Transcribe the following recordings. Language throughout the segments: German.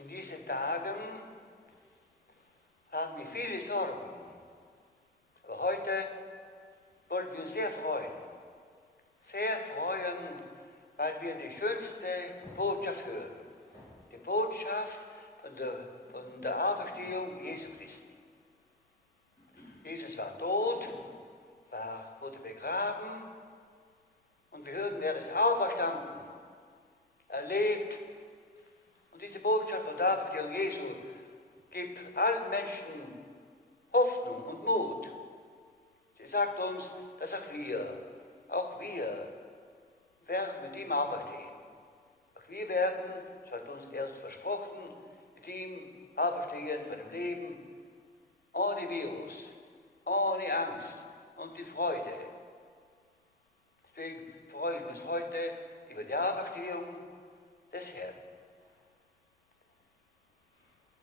In diesen Tagen haben wir viele Sorgen. Aber heute wollen wir uns sehr freuen. Sehr freuen, weil wir die schönste Botschaft hören. Die Botschaft von der Auferstehung Jesu Christi. Jesus war tot, wurde begraben und wir hören, er ist auferstanden, er lebt. Und diese Botschaft von der Auferstehung Jesu gibt allen Menschen Hoffnung und Mut. Sie sagt uns, dass auch wir werden mit ihm auferstehen. Auch wir werden, so hat uns er versprochen, mit ihm auferstehen von dem Leben, ohne Virus, ohne Angst und die Freude. Deswegen freuen wir uns heute über die Auferstehung des Herrn.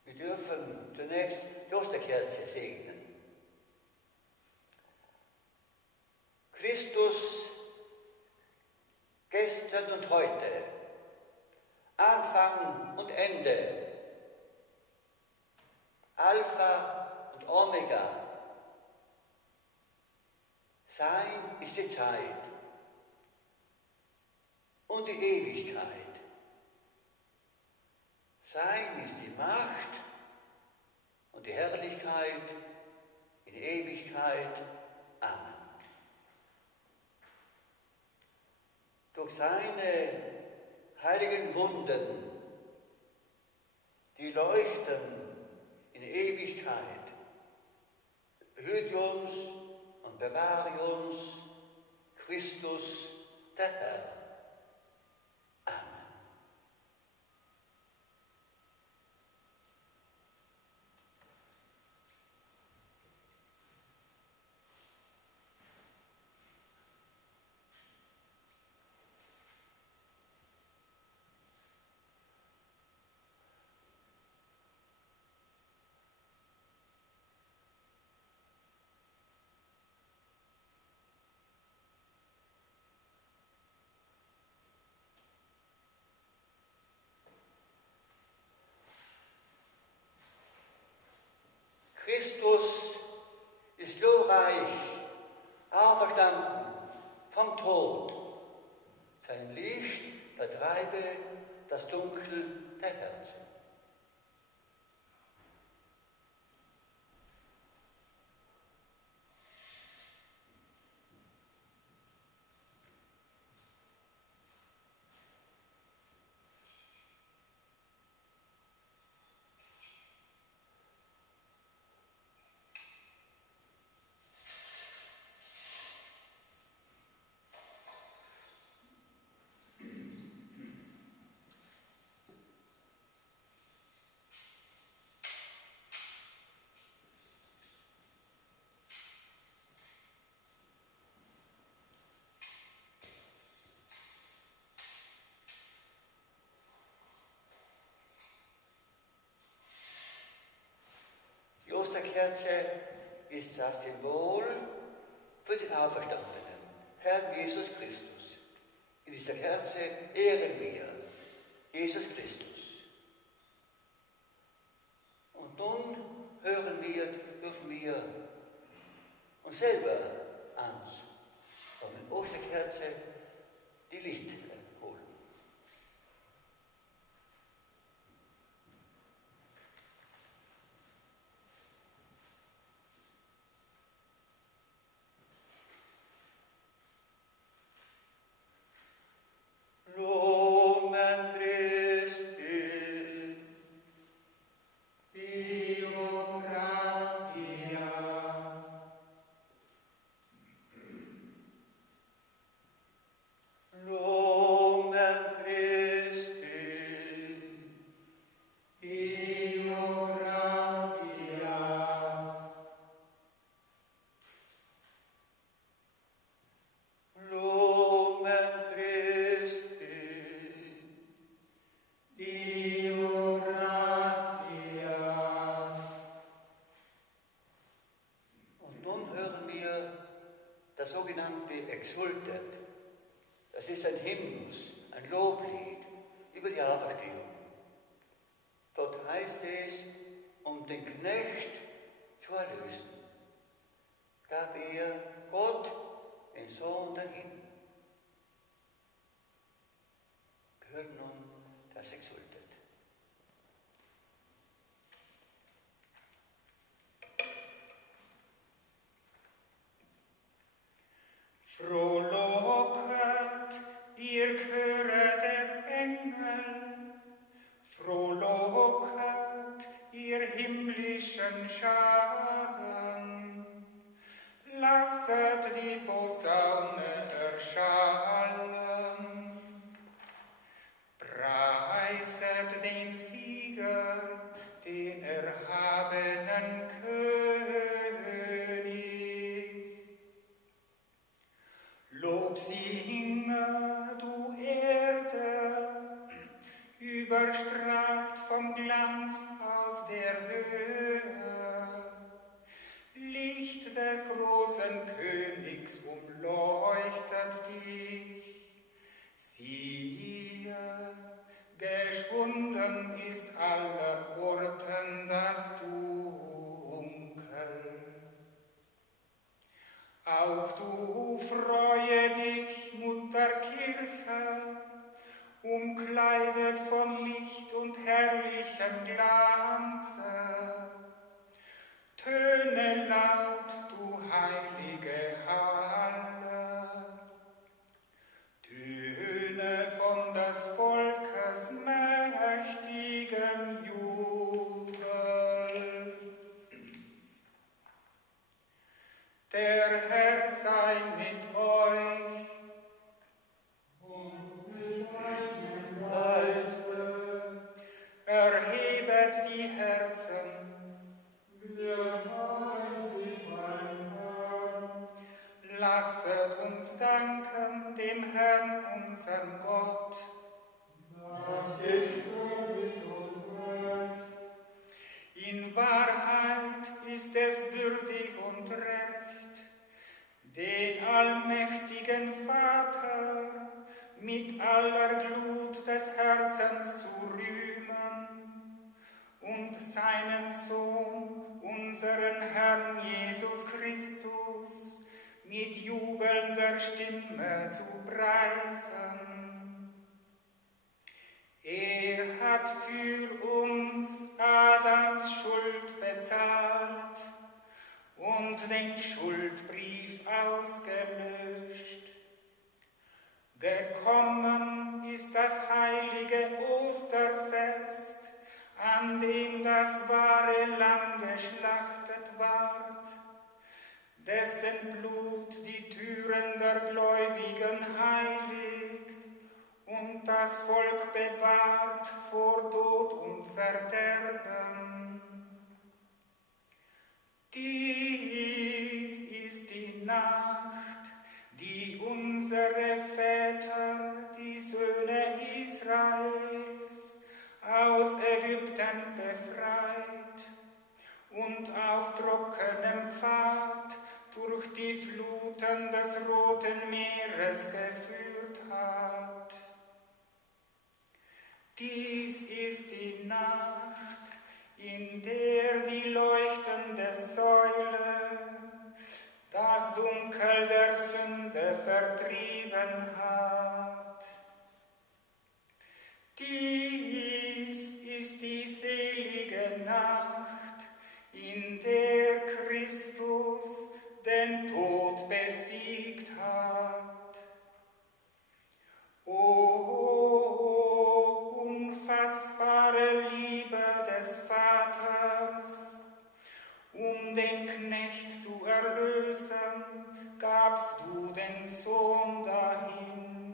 Wir dürfen zunächst die Osterkerze segnen. Christus, gestern und heute, Anfang und Ende, Alpha und Omega. Sein ist die Zeit und die Ewigkeit. Sein ist die Macht und die Herrlichkeit in Ewigkeit. Amen. Durch seine heiligen Wunden, die leuchten in Ewigkeit, behüte uns und bewahre uns Christus, der Herr. Amen. Christus ist glorreich auferstanden vom Tod. Sein Licht vertreibe das Dunkel der Herzen. Die Osterkerze ist das Symbol für den Auferstandenen, Herrn Jesus Christus. In dieser Kerze ehren wir Jesus Christus. Und nun dürfen wir uns selber ans von der Osterkerze die Lichter holen. Lumen Christi, Deo gratias. Lumen Christi, Deo gratias. Lumen Christi. Deo gratias. Und nun hören wir das sogenannte Exultet. Das ist ein Hymnus, ein Loblied über die Auferstehung. Dort heißt es, um den Knecht zu erlösen, gab er Gott den Sohn dahin. Hört nun das Exultet. Frohlocket, ihr Chöre der Engel, frohlocket, ihr himmlischen Scharen, lasset die Posaune erschallen, preiset den Sieger, den erhabenen König. Lob singe, du Erde, überstrahlt vom Glanz aus der Höhe. Licht des großen Königs umleuchtet dich. Siehe, geschwunden ist aller Orten das Dunkel. Auch du freue dich, Mutterkirche, umkleidet von Licht und herrlichem Glanze. Töne laut, du heilige Halle, Töne von des Volkes mächtigem Jubel. Der Herr sei mit euch. Und mit deinem Geiste. Erhebet die Herzen. Wir preisen beim Herrn. Lasset uns danken dem Herrn, unserem Gott. Das ist würdig und recht. In Wahrheit ist es würdig und recht, den allmächtigen Vater mit aller Glut des Herzens zu rühmen und seinen Sohn, unseren Herrn Jesus Christus, mit jubelnder Stimme zu preisen. Er hat für uns Adams Schuld bezahlt und den Schuldbrief ausgelöscht. Gekommen ist das heilige Osterfest, an dem das wahre Lamm geschlachtet ward, dessen Blut die Türen der Gläubigen heiligt und das Volk bewahrt vor Tod und Verderben. Dies ist die Nacht, die unsere Väter, die Söhne Israels, aus Ägypten befreit und auf trockenem Pfad durch die Fluten des Roten Meeres geführt hat. Dies ist die Nacht, in der die leuchtende Säule das Dunkel der Sünde vertrieben hat. Dies ist die selige Nacht, in der Christus den Tod besiegt hat. O unfassbare Liebe des Vaters, um den Knecht zu erlösen, gabst du den Sohn dahin.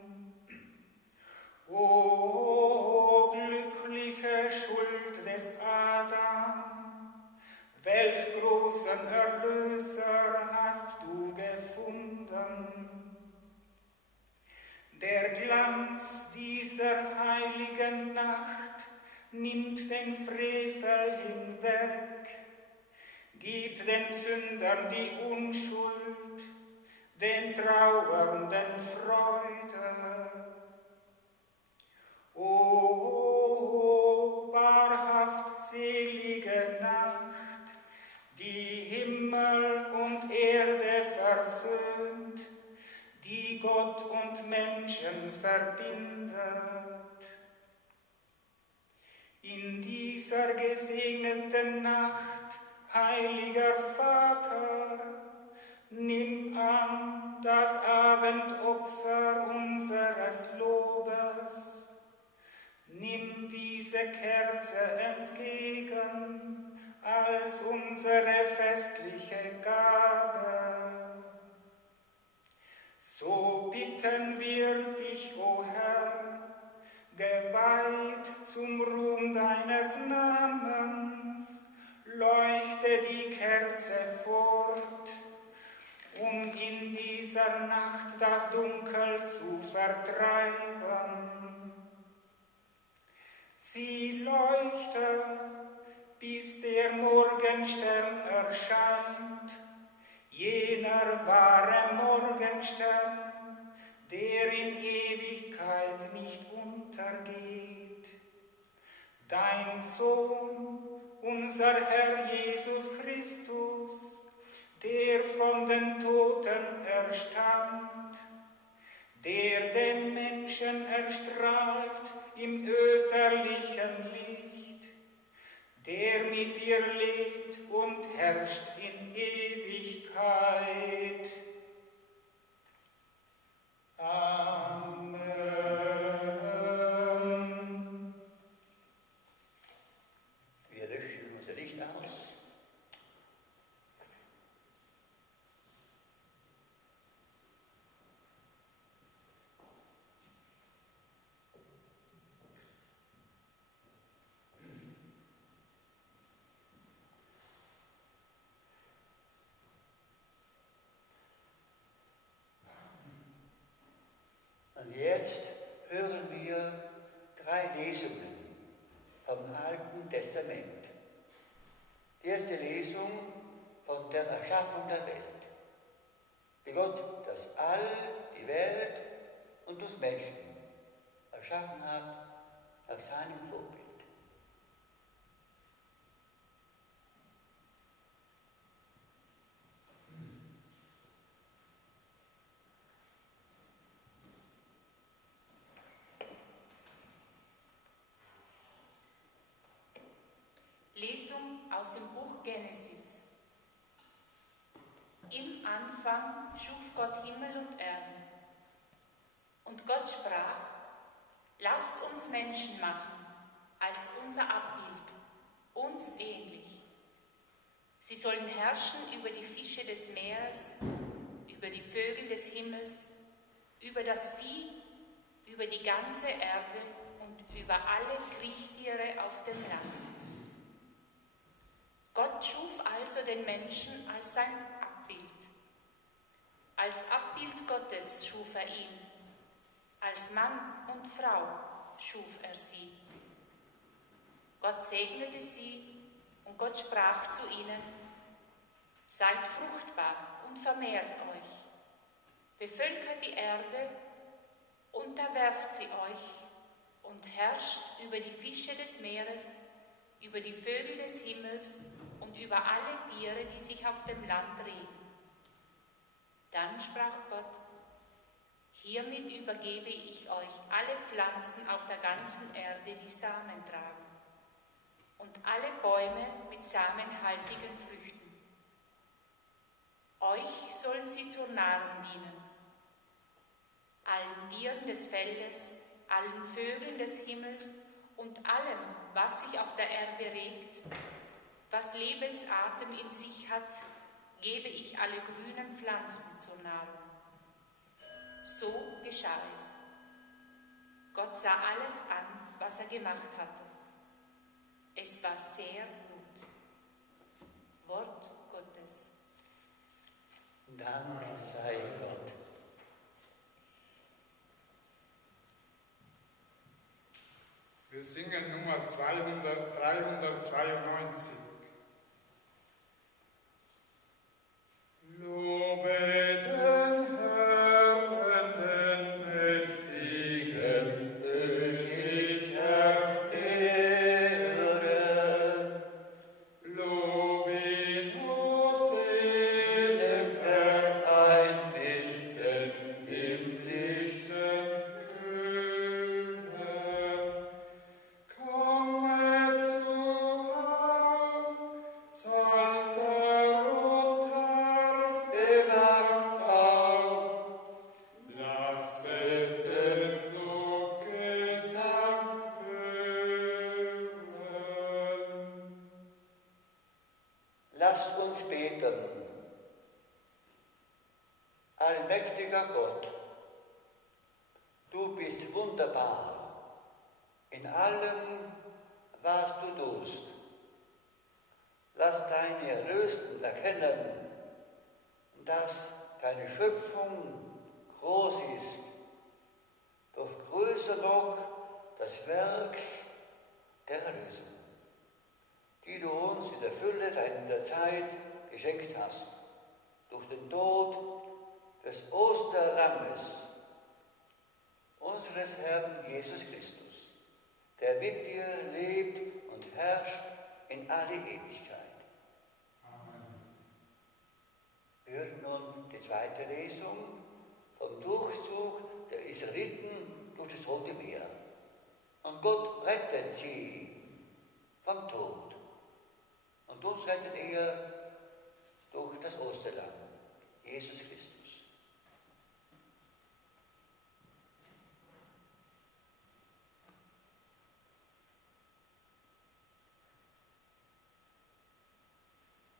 O glückliche Schuld des Adam, welch großen Erlöser hast du gefunden. Der Glanz dieser heiligen Nacht nimmt den Frevel hinweg, gibt den Sündern die Unschuld, den Trauernden Freude. O wahrhaft verbindet. In dieser gesegneten Nacht, heiliger Vater, nimm an das Abendopfer unseres Lobes. Nimm diese Kerze entgegen als unsere festliche Gabe. So bitten wir dich, o Herr, geweiht zum Ruhm deines Namens, leuchte die Kerze fort, um in dieser Nacht das Dunkel zu vertreiben. Sie leuchte, bis der Morgenstern erscheint, jener wahre Morgenstern, der in Ewigkeit nicht untergeht. Dein Sohn, unser Herr Jesus Christus, der von den Toten erstand, der den Menschen erstrahlt im österlichen Licht, der mit dir lebt und herrscht in Ewigkeit. Amen. Wir löschen unser Licht aus. Und jetzt hören wir 3 Lesungen vom Alten Testament. Die erste Lesung von der Erschaffung der Welt. Wie Gott das All, die Welt und uns Menschen erschaffen hat nach seinem Vorbild. Lesung aus dem Buch Genesis. Im Anfang schuf Gott Himmel und Erde. Und Gott sprach: Lasst uns Menschen machen, als unser Abbild, uns ähnlich. Sie sollen herrschen über die Fische des Meeres, über die Vögel des Himmels, über das Vieh, über die ganze Erde und über alle Kriechtiere auf dem Land. Gott schuf also den Menschen als sein Abbild. Als Abbild Gottes schuf er ihn. Als Mann und Frau schuf er sie. Gott segnete sie und Gott sprach zu ihnen: Seid fruchtbar und vermehrt euch. Bevölkert die Erde, unterwerft sie euch und herrscht über die Fische des Meeres, über die Vögel des Himmels und über alle Tiere, die sich auf dem Land regen. Dann sprach Gott: Hiermit übergebe ich euch alle Pflanzen auf der ganzen Erde, die Samen tragen, und alle Bäume mit samenhaltigen Früchten. Euch sollen sie zur Nahrung dienen. Allen Tieren des Feldes, allen Vögeln des Himmels und allem, was sich auf der Erde regt, was Lebensatem in sich hat, gebe ich alle grünen Pflanzen zur Nahrung. So geschah es. Gott sah alles an, was er gemacht hatte. Es war sehr gut. Wort Gottes. Dank sei Gott. Wir singen Nummer 392. Lobe den Herrn, den mächtigen König der Erde. Lobe ihn, o Seele, vereint sich den himmlischen Lasst uns beten. Allmächtiger Gott, du bist wunderbar in allem, was du tust. Lass deine Erlösten erkennen, dass deine Schöpfung groß ist. Doch größer noch das Werk der Erlösung, die du uns in der Fülle deiner Zeit geschenkt hast, durch den Tod des Osterlammes, unseres Herrn Jesus Christus, der mit dir lebt und herrscht in alle Ewigkeit. Amen. Wir hören nun die zweite Lesung vom Durchzug der Israeliten durch das Rote Meer. Und Gott rettet sie vom Tod. Und uns rettet er durch das Osterlamm, Jesus Christus.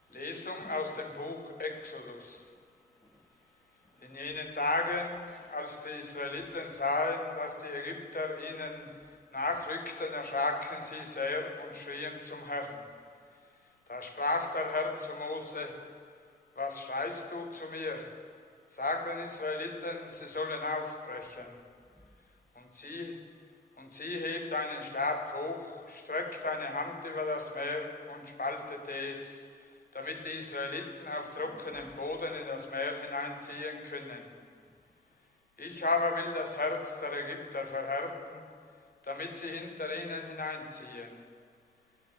Lesung aus dem Buch Exodus. In jenen Tagen, als die Israeliten sahen, dass die Ägypter ihnen nachrückten, erschraken sie sehr und schrien zum Herrn. Da sprach der Herr zu Mose: Was schreist du zu mir? Sag den Israeliten, sie sollen aufbrechen. Und sie hebt einen Stab hoch, streckt eine Hand über das Meer und spaltete es, damit die Israeliten auf trockenem Boden in das Meer hineinziehen können. Ich aber will das Herz der Ägypter verhärten, damit sie hinter ihnen hineinziehen.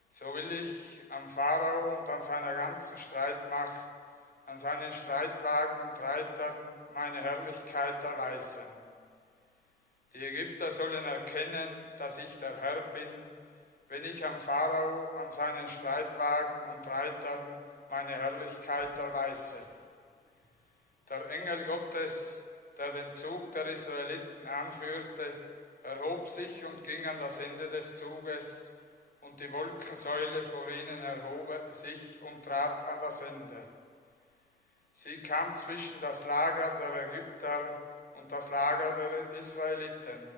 So will ich am Pharao und an seiner ganzen Streitmacht, an seinen Streitwagen und Reitern meine Herrlichkeit erweisen. Die Ägypter sollen erkennen, dass ich der Herr bin, wenn ich am Pharao, an seinen Streitwagen und Reitern meine Herrlichkeit erweise. Der Engel Gottes, der den Zug der Israeliten anführte, erhob sich und ging an das Ende des Zuges, und die Wolkensäule vor ihnen erhob sich und trat an das Ende. Sie kam zwischen das Lager der Ägypter und das Lager der Israeliten.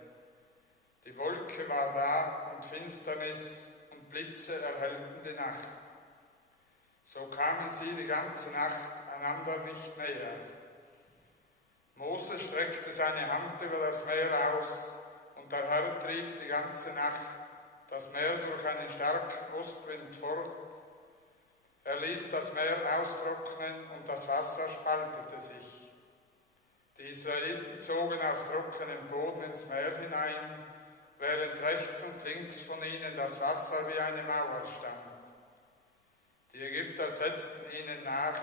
Die Wolke war da und Finsternis und Blitze erhellten die Nacht. So kamen sie die ganze Nacht einander nicht näher. Mose streckte seine Hand über das Meer aus, und der Herr trieb die ganze Nacht das Meer durch einen starken Ostwind fort. Er ließ das Meer austrocknen und das Wasser spaltete sich. Die Israeliten zogen auf trockenem Boden ins Meer hinein, während rechts und links von ihnen das Wasser wie eine Mauer stand. Die Ägypter setzten ihnen nach,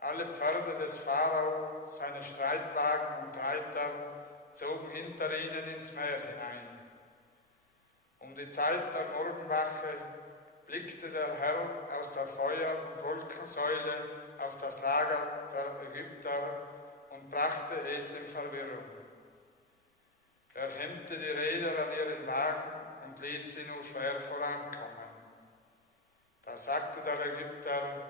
alle Pferde des Pharao, seine Streitwagen und Reiter zogen hinter ihnen ins Meer hinein. Um die Zeit der Morgenwache blickte der Herr aus der Feuer- und Wolkensäule auf das Lager der Ägypter und brachte es in Verwirrung. Er hemmte die Räder an ihren Wagen und ließ sie nur schwer vorankommen. Da sagte der Ägypter: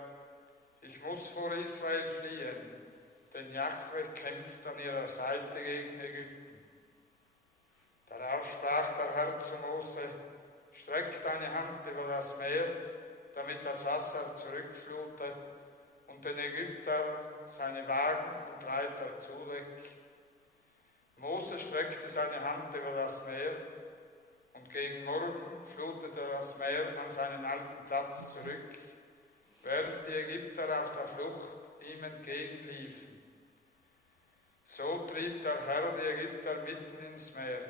Ich muss vor Israel fliehen, denn Jahwe kämpft an ihrer Seite gegen Ägypten. Darauf sprach der Herr zu Mose: Streck deine Hand über das Meer, damit das Wasser zurückflutet und den Ägypter seine Wagen und Reiter zudeckt. Mose streckte seine Hand über das Meer, und gegen Morgen flutete das Meer an seinen alten Platz zurück, während die Ägypter auf der Flucht ihm entgegenliefen. So trieb der Herr die Ägypter mitten ins Meer.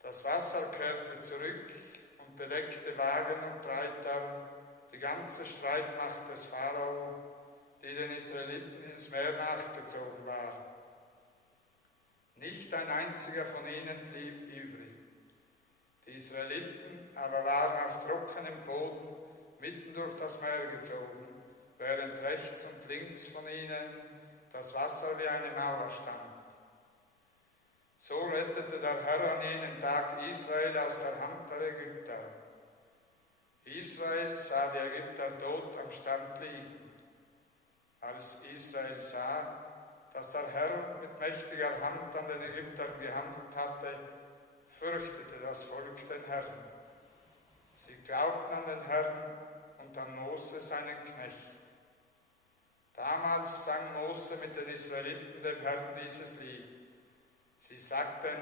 Das Wasser kehrte zurück und bedeckte Wagen und Reiter, die ganze Streitmacht des Pharao, die den Israeliten ins Meer nachgezogen war. Nicht ein einziger von ihnen blieb übrig. Die Israeliten aber waren auf trockenem Boden mitten durch das Meer gezogen, während rechts und links von ihnen das Wasser wie eine Mauer stand. So rettete der Herr an jenem Tag Israel aus der Hand der Ägypter. Israel Israel sah die Ägypter tot am Strand liegen. Als Israel sah, dass der Herr mit mächtiger Hand an den Ägyptern gehandelt hatte, fürchtete das Volk den Herrn. Sie glaubten an den Herrn und an Mose, seinen Knecht. Damals sang Mose mit den Israeliten dem Herrn dieses Lied. Sie sagten: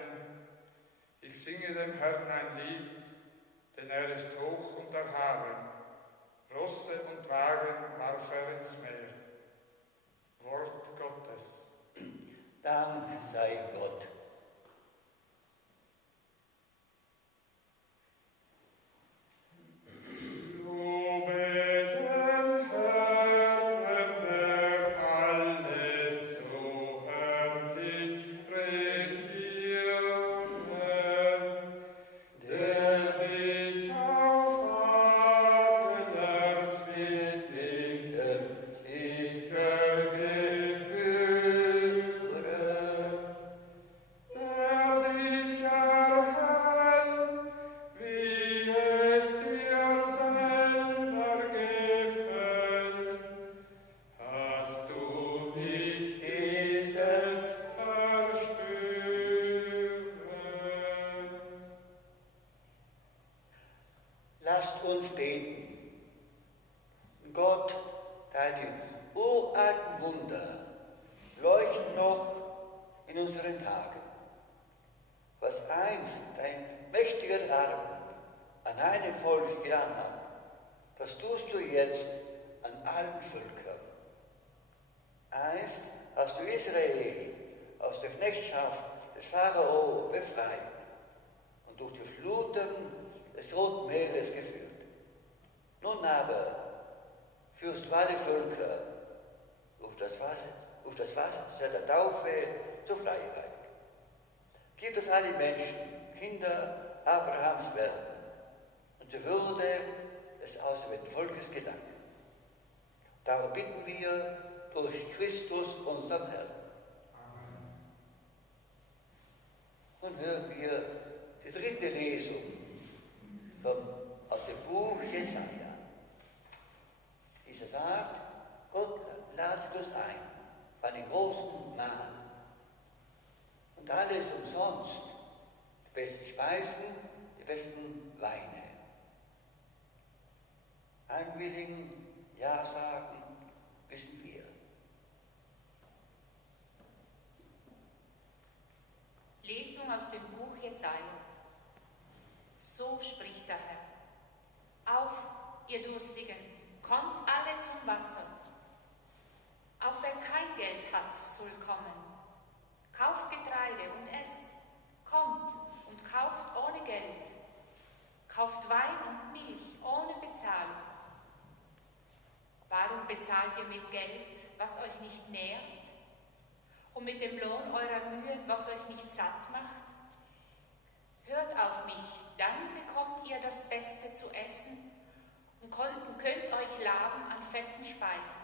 Ich singe dem Herrn ein Lied, denn er ist hoch und erhaben. Rosse und Wagen warf er ins Meer. Wort Gottes. Dank sei Gott. Lasst uns beten. Gott, deine uralten Wunder leuchten noch in unseren Tagen. Was einst dein mächtiger Arm an einem Volk getan hat, das tust du jetzt an allen Völkern. Einst hast du Israel aus der Knechtschaft des Pharao befreit und durch die Fluten des Roten Meeres geführt. Nun aber führst du alle Völker durch das Wasser der Taufe zur Freiheit. Gib, dass alle Menschen Kinder Abrahams werden und zur Würde des auserwählten Volkes gelangen. Darum bitten wir durch Christus, unseren Herrn. Amen. Nun hören wir die dritte Lesung aus dem Buch Jesaja. Dieser sagt, Gott ladet uns ein bei einem großen Mahl. Und alles umsonst, die besten Speisen, die besten Weine. Einwilligen, Ja sagen, wissen wir. Lesung aus dem Buch Jesaja. So spricht der Herr: Auf, ihr Durstigen, kommt alle zum Wasser. Auch wer kein Geld hat, soll kommen. Kauft Getreide und esst. Kommt und kauft ohne Geld. Kauft Wein und Milch ohne Bezahlung. Warum bezahlt ihr mit Geld, was euch nicht nährt? Und mit dem Lohn eurer Mühe, was euch nicht satt macht? Hört auf mich, dann bekommt ihr das Beste zu essen und könnt euch laben an fetten Speisen.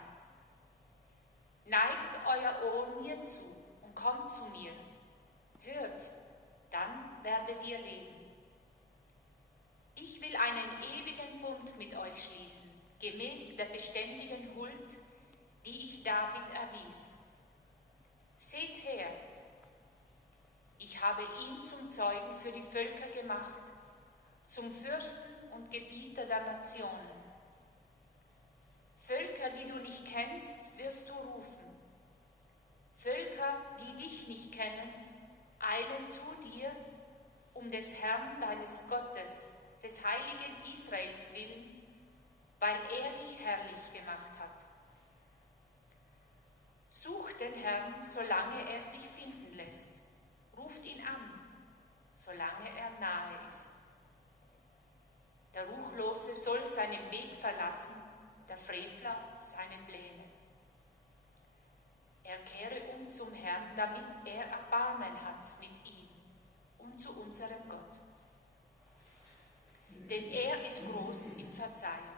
Neigt euer Ohr mir zu und kommt zu mir. Hört, dann werdet ihr leben. Ich will einen ewigen Bund mit euch schließen, gemäß der beständigen Huld, die ich David erwies. Seht her, ich habe ihn zum Zeugen für die Völker gemacht, zum Fürsten und Gebieter der Nationen. Völker, die du nicht kennst, wirst du rufen. Völker, die dich nicht kennen, eilen zu dir, um des Herrn, deines Gottes, des heiligen Israels willen, weil er dich herrlich gemacht hat. Sucht den Herrn, solange er sich finden lässt. Ruft ihn an, solange er nahe ist. Der Ruchlose soll seinen Weg verlassen, der Frevler seine Pläne. Er kehre um zum Herrn, damit er Erbarmen hat mit ihm, zu unserem Gott. Denn er ist groß im Verzeihen.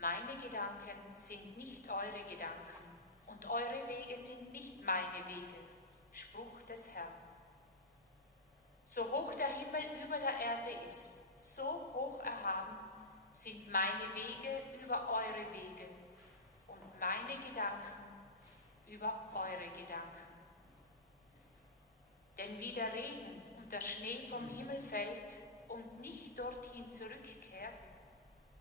Meine Gedanken sind nicht eure Gedanken und eure Wege sind nicht meine Wege. Spruch des Herrn. So hoch der Himmel über der Erde ist, so hoch erhaben sind meine Wege über eure Wege und meine Gedanken über eure Gedanken. Denn wie der Regen und der Schnee vom Himmel fällt und nicht dorthin zurückkehrt,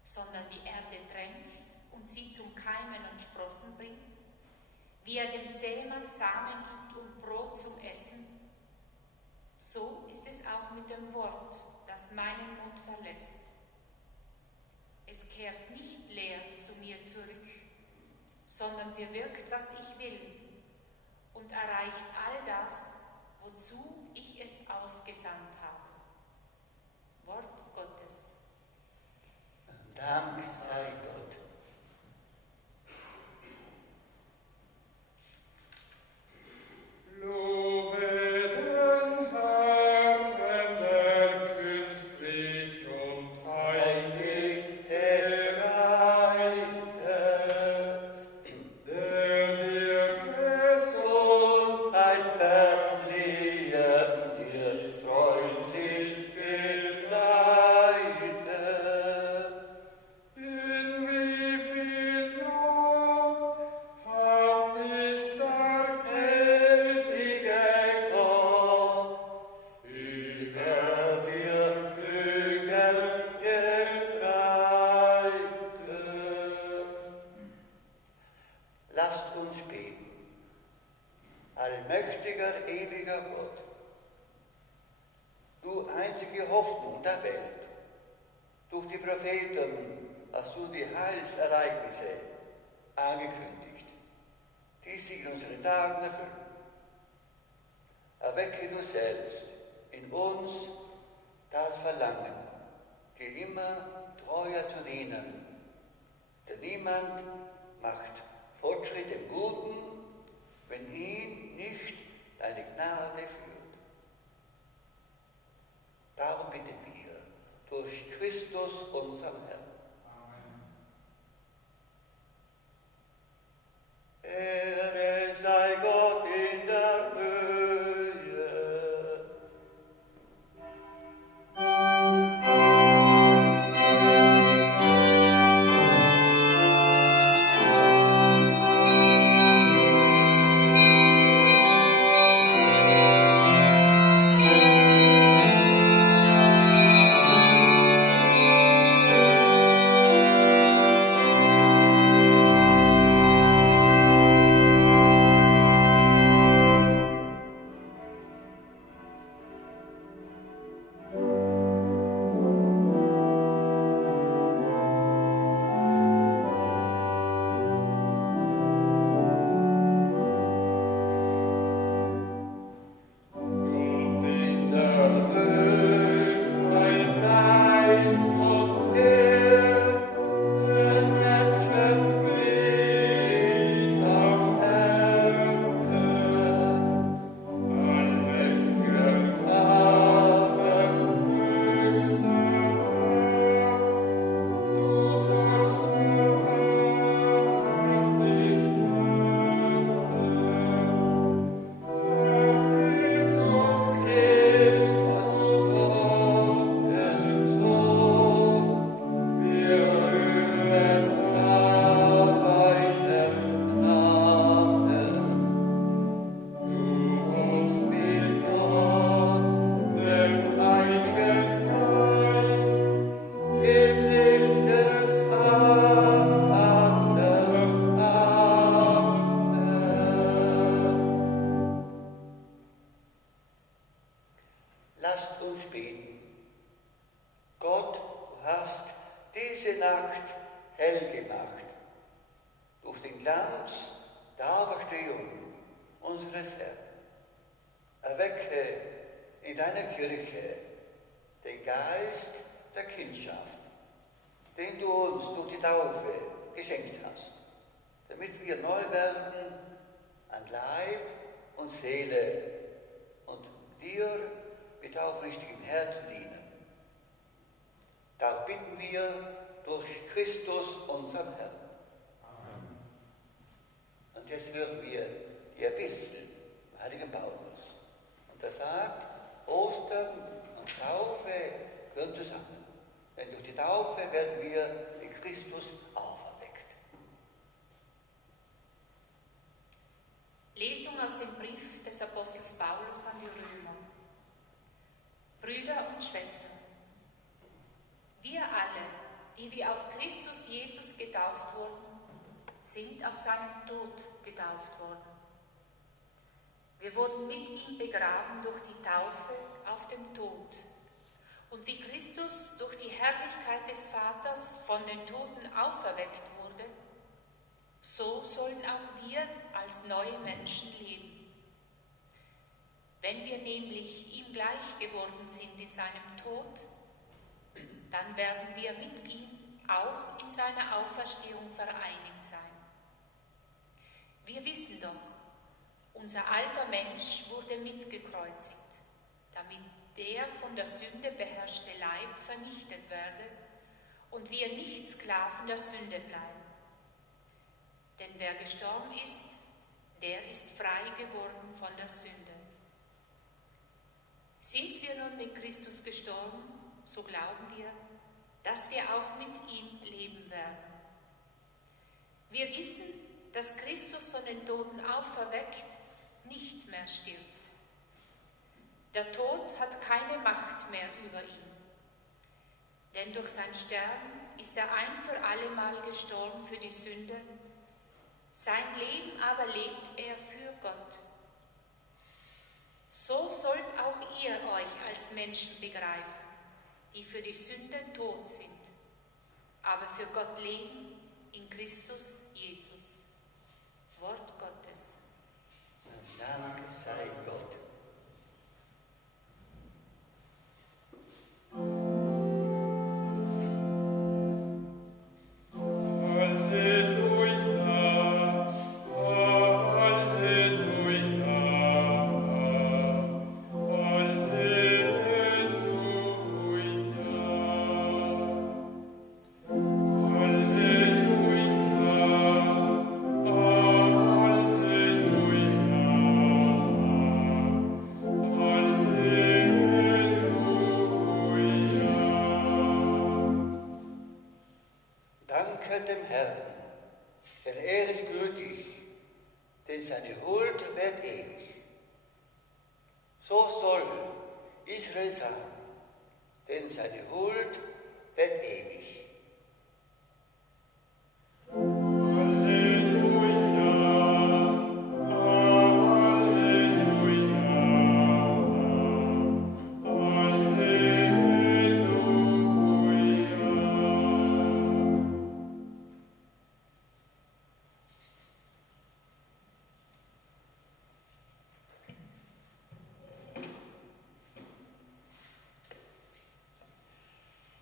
sondern die Erde tränkt und sie zum Keimen und Sprossen bringt, wie er dem Sämann Samen gibt und Brot zum Essen, so ist es auch mit dem Wort, das meinen Mund verlässt. Es kehrt nicht leer zu mir zurück, sondern bewirkt, was ich will, und erreicht all das, wozu ich es ausgesandt habe. Wort Gottes. Dank sei Gott. Lobe den Herrn, der künstlich und feinig bereitet, der dir Gesundheit verliehen, dir freundlich geleitet. In wie viel Not hat dich der gnädige Gott über dir Flügel gebreitet. Lasst uns beten. Allmächtiger, ewiger Gott, du einzige Hoffnung der Welt, durch die Propheten hast du die Heilsereignisse angekündigt, die sich in unseren Tagen erfüllen. Erwecke du selbst in uns das Verlangen, dir immer treuer zu dienen, denn niemand macht Fortschritt im Guten, wenn ihn nicht deine Gnade führt. Darum bitten wir durch Christus, unseren Herrn. Ehre sei Gott in der Höhe. Lasst uns beten. Gott, du hast diese Nacht hell gemacht durch den Glanz der Auferstehung unseres Herrn. Erwecke in deiner Kirche den Geist der Kindschaft, den du uns durch die Taufe geschenkt hast, damit wir neu werden an Leib und Seele und dir mit aufrichtigem Herzen dienen. Darum bitten wir durch Christus, unseren Herrn. Amen. Und jetzt hören wir die Epistel vom heiligen Paulus. Und er sagt, Ostern und Taufe gehören zusammen. Denn durch die Taufe werden wir mit Christus auferweckt. Lesung aus dem Brief des Apostels Paulus an die Römer. Brüder und Schwestern, wir alle, die wir auf Christus Jesus getauft wurden, sind auf seinen Tod getauft worden. Wir wurden mit ihm begraben durch die Taufe auf dem Tod. Und wie Christus durch die Herrlichkeit des Vaters von den Toten auferweckt wurde, so sollen auch wir als neue Menschen leben. Wenn wir nämlich ihm gleich geworden sind in seinem Tod, dann werden wir mit ihm auch in seiner Auferstehung vereinigt sein. Wir wissen doch, unser alter Mensch wurde mitgekreuzigt, damit der von der Sünde beherrschte Leib vernichtet werde und wir nicht Sklaven der Sünde bleiben. Denn wer gestorben ist, der ist frei geworden von der Sünde. Sind wir nun mit Christus gestorben, so glauben wir, dass wir auch mit ihm leben werden. Wir wissen, dass Christus von den Toten auferweckt nicht mehr stirbt. Der Tod hat keine Macht mehr über ihn, denn durch sein Sterben ist er ein für allemal gestorben für die Sünde, sein Leben aber lebt er für Gott. So sollt auch ihr euch als Menschen begreifen, die für die Sünde tot sind, aber für Gott leben in Christus Jesus. Wort Gottes. Dank sei Gott. Dem Herrn, denn er ist gütig, denn seine Huld währt ewig. So soll Israel sagen, denn seine Huld währt ewig.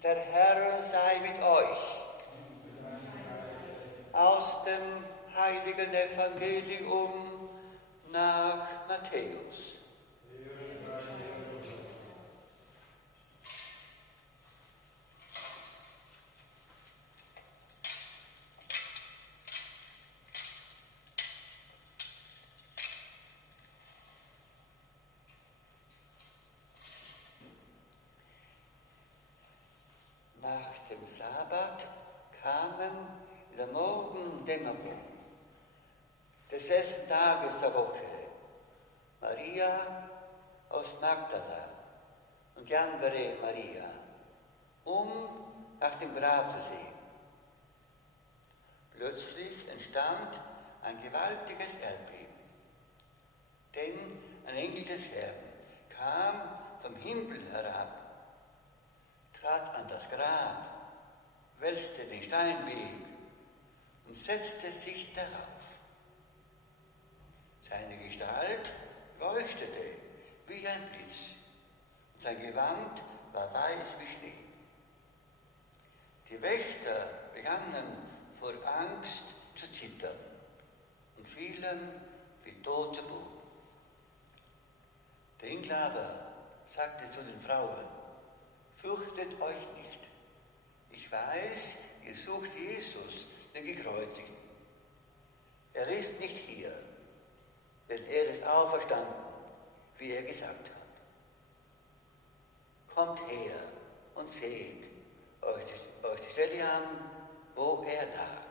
Der Herr sei mit euch. Aus dem heiligen Evangelium nach Matthäus. Nach dem Sabbat kamen in der Morgendämmerung des 6. Tages der Woche Maria aus Magdala und die andere Maria, um nach dem Grab zu sehen. Plötzlich entstand ein gewaltiges Erdbeben, denn ein Engel des Herrn kam vom Himmel herab, trat an das Grab, wälzte den Stein weg und setzte sich darauf. Seine Gestalt leuchtete wie ein Blitz und sein Gewand war weiß wie Schnee. Die Wächter begannen vor Angst zu zittern und fielen wie tot zu Boden. Der Engel aber sagte zu den Frauen: Fürchtet euch nicht. Ich weiß, ihr sucht Jesus, den Gekreuzigten. Er ist nicht hier, denn er ist auferstanden, wie er gesagt hat. Kommt her und seht euch die Stelle an, wo er lag.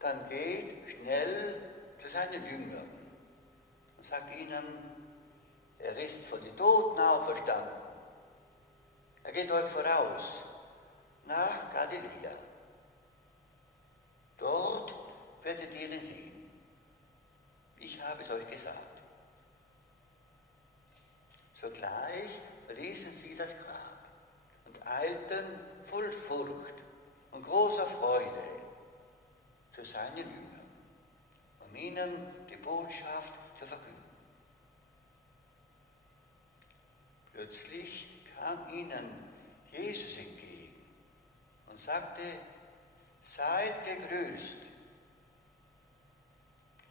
Dann geht schnell zu seinen Jüngern und sagt ihnen, er ist von den Toten auferstanden. Er geht euch voraus nach Galiläa. Dort werdet ihr ihn sehen. Ich habe es euch gesagt. Sogleich verließen sie das Grab und eilten voll Furcht und großer Freude zu seinen Jüngern, um ihnen die Botschaft zu verkünden. Plötzlich kam ihnen Jesus entgegen und sagte, seid gegrüßt.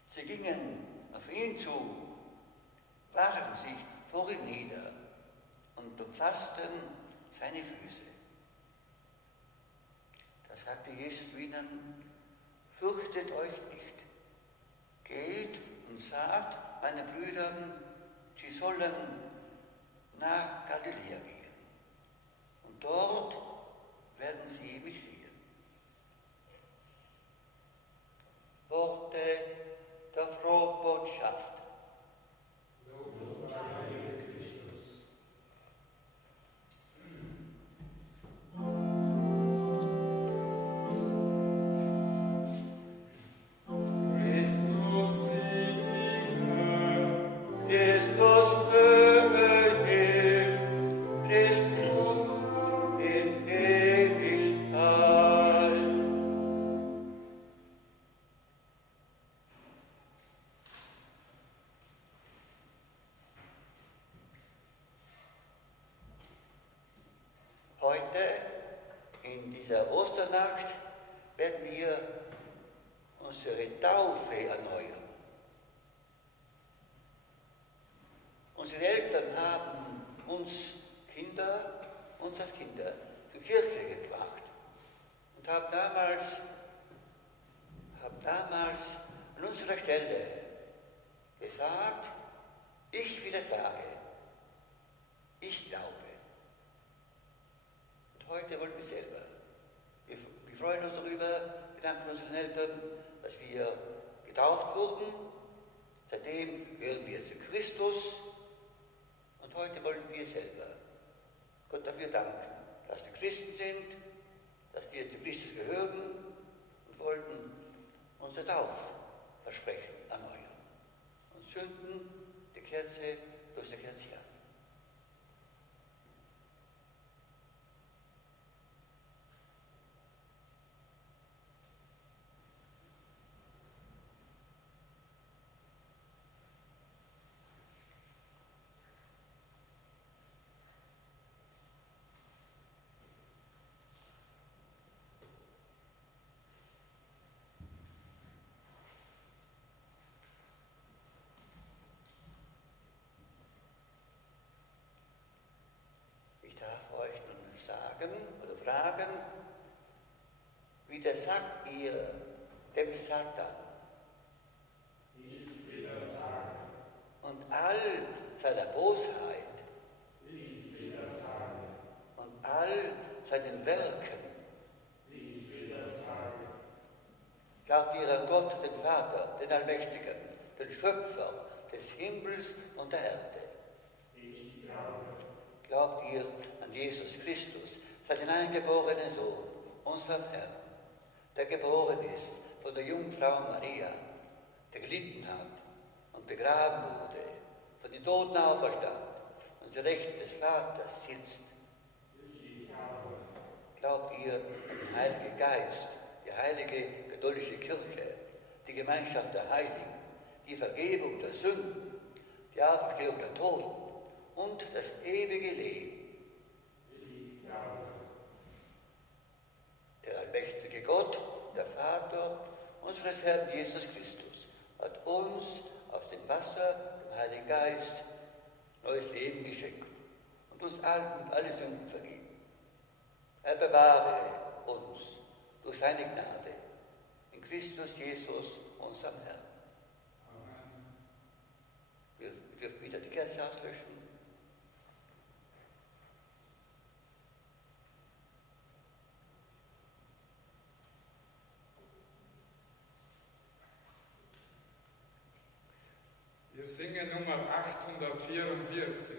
Sie gingen auf ihn zu, warfen sich vor ihm nieder und umfassten seine Füße. Da sagte Jesus zu ihnen, fürchtet euch nicht, geht und sagt meinen Brüdern, sie sollen nach Galiläa gehen und dort werden sie mich sehen. Worte der Frohbotschaft. Lob sei dir, Christus. Christus siege, Christus König, Christus in Ewigkeit. Heute, in dieser Osternacht, werden wir unsere Taufe erneuern. Unsere Eltern haben uns als Kinder zur Kirche gebracht und haben damals an unserer Stelle gesagt, ich widersage, ich glaube. Und heute wollen wir selber. Wir freuen uns darüber, wir danken unseren Eltern, dass wir getauft wurden. Seitdem gehören wir zu Christus und heute wollen wir selber Gott dafür danken, dass wir Christen sind, dass wir zu Christus gehören und wollten unser Taufversprechen erneuern und zünden die Kerze durch die Kerze an. Ich darf euch nun sagen oder fragen, widersagt ihr dem Satan? Ich widersage. Und all seiner Bosheit Ich widersage. und all seinen Werken? Ich widersage. Glaubt ihr an Gott, den Vater, den Allmächtigen, den Schöpfer des Himmels und der Erde? Ich glaube. Glaubt ihr an Jesus Christus, seinen eingeborenen Sohn, unseren Herrn, der geboren ist von der Jungfrau Maria, der gelitten hat und begraben wurde, von den Toten auferstanden und zu Rechten des Vaters sitzt? Ich glaube. Glaubt ihr an den Heiligen Geist, die heilige katholische Kirche, die Gemeinschaft der Heiligen, die Vergebung der Sünden, die Auferstehung der Toten und das ewige Leben? Ich glaube. Der allmächtige Gott, der Vater unseres Herrn Jesus Christus, hat uns aus dem Wasser, dem Heiligen Geist, neues Leben geschenkt und uns allen alle Sünden vergeben. Er bewahre uns durch seine Gnade in Christus Jesus, unserem Herrn. Amen. Wir dürfen wieder die Kerze auslöschen. Wir singen Nummer 844.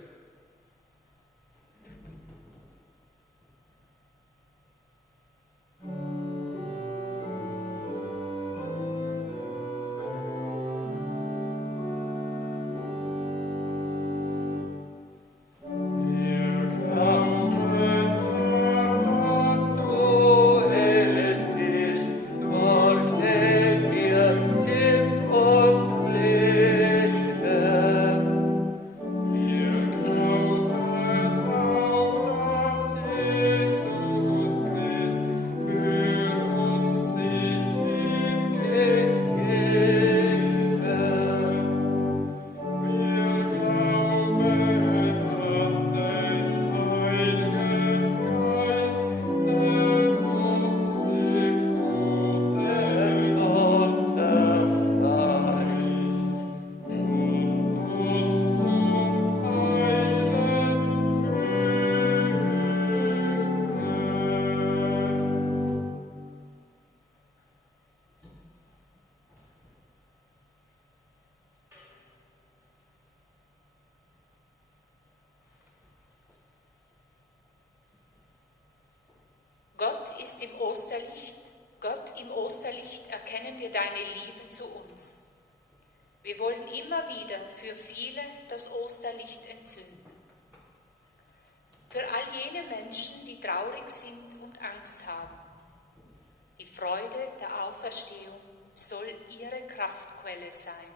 Ist im Osterlicht, Gott im Osterlicht erkennen wir deine Liebe zu uns. Wir wollen immer wieder für viele das Osterlicht entzünden. Für all jene Menschen, die traurig sind und Angst haben. Die Freude der Auferstehung soll ihre Kraftquelle sein.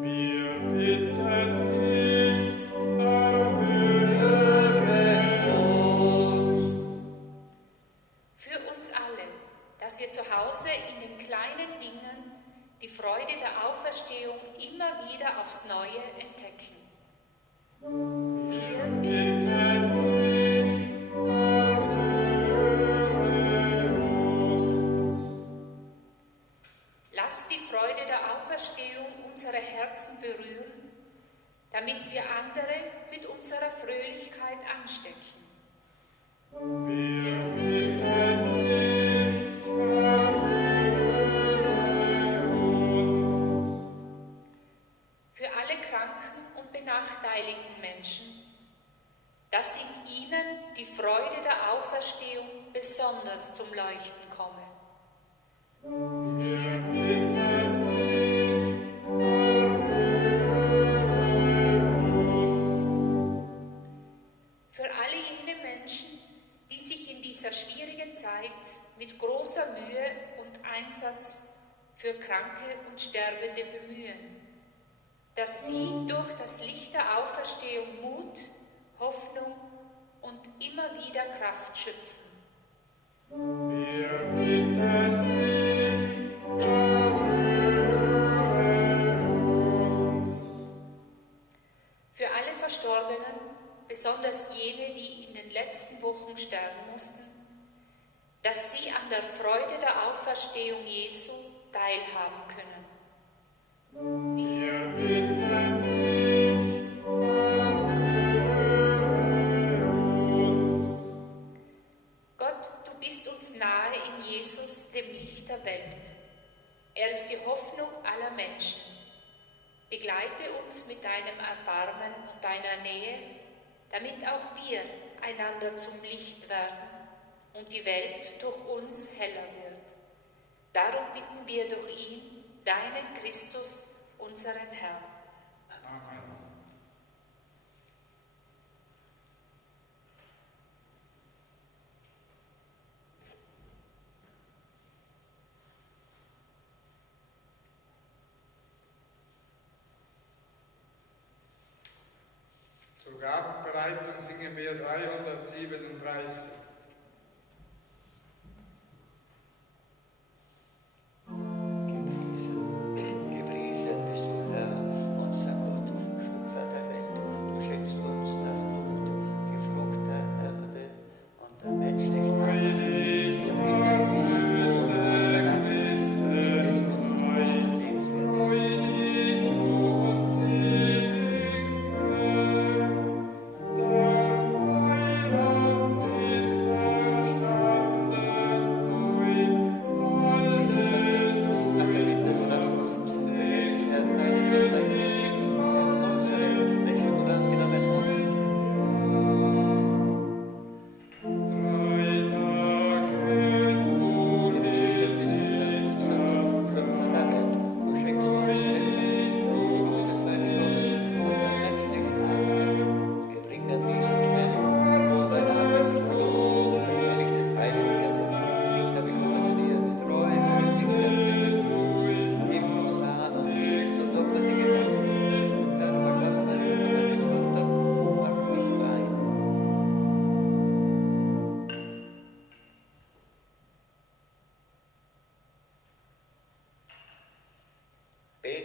Wir bitten dich. Dass wir zu Hause in den kleinen Dingen die Freude der Auferstehung immer wieder aufs Neue entdecken. Wir bitten dich, erhöre uns. Lass die Freude der Auferstehung unsere Herzen berühren, damit wir andere mit unserer Fröhlichkeit anstecken. Wir bitten dich. Benachteiligten Menschen, dass in ihnen die Freude der Auferstehung besonders zum Leuchten komme. Wir bitten dich, erhöre uns. Für alle jene Menschen, die sich in dieser schwierigen Zeit mit großer Mühe und Einsatz für Kranke und Sterbende bemühen, dass sie durch das Licht der Auferstehung Mut, Hoffnung und immer wieder Kraft schöpfen. Wir bitten dich, erhöre uns. Für alle Verstorbenen, besonders jene, die in den letzten Wochen sterben mussten, dass sie an der Freude der Auferstehung Jesu teilhaben können. Wir bitten dich, erhöre uns. Gott, du bist uns nahe in Jesus, dem Licht der Welt. Er ist die Hoffnung aller Menschen. Begleite uns mit deinem Erbarmen und deiner Nähe, damit auch wir einander zum Licht werden und die Welt durch uns heller wird. Darum bitten wir durch ihn, deinen Christus, unseren Herrn. Amen. Zur Gabenbereitung singen wir 337. Gepriesen bist du, Herr, unser Gott, Schöpfer der Welt. Du schenkst uns das Brot, die Frucht der Erde und der menschlichen Heilig, erlöste Christen, heilig, freudig und singe, der Heiland ist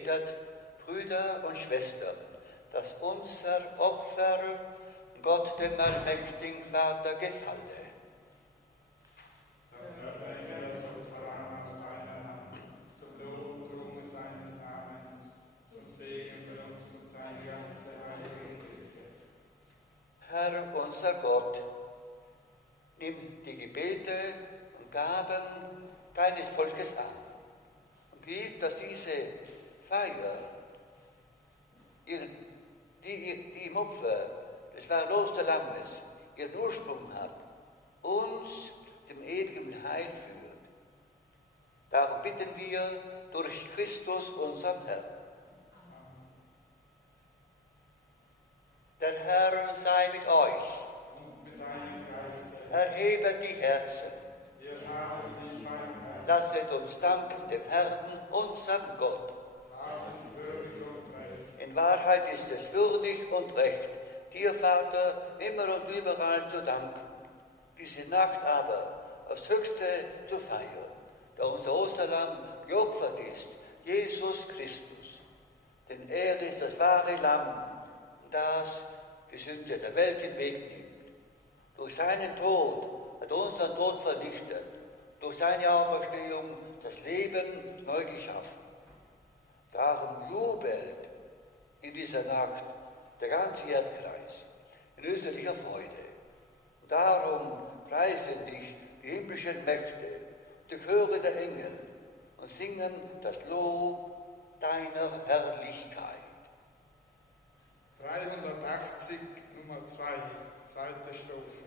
betet, Brüder und Schwestern, dass unser Opfer Gott dem allmächtigen Vater gefalle. Dann erwähne das Opfer an aus deiner Hand, zum Lob und Ruhm seines Namens, zum Segen für uns und seine ganze heilige Kirche. Herr unser Gott, nimm die Gebete und Gaben deines Volkes an und gib, dass diese Feier, die im Opfer des verlosten Lammes ihren Ursprung hat, uns dem ewigen Heil führt. Darum bitten wir durch Christus, unseren Herrn. Der Herr sei mit euch. Und mit deinem Geiste. Erhebet die Herzen. Wir haben sie beim Herrn. Lasset uns danken dem Herrn, unserem Gott. Das ist würdig und recht. In Wahrheit ist es würdig und recht, dir, Vater, immer und überall zu danken, diese Nacht aber aufs Höchste zu feiern, da unser Osterlamm geopfert ist, Jesus Christus. Denn er ist das wahre Lamm, das die Sünde der Welt hinwegnimmt. Durch seinen Tod hat er unseren Tod vernichtet, durch seine Auferstehung das Leben neu geschaffen. Darum jubelt in dieser Nacht der ganze Erdkreis in österlicher Freude. Und darum preisen dich die himmlischen Mächte, die Chöre der Engel und singen das Lob deiner Herrlichkeit. 380, Nummer 2, zweite Strophe.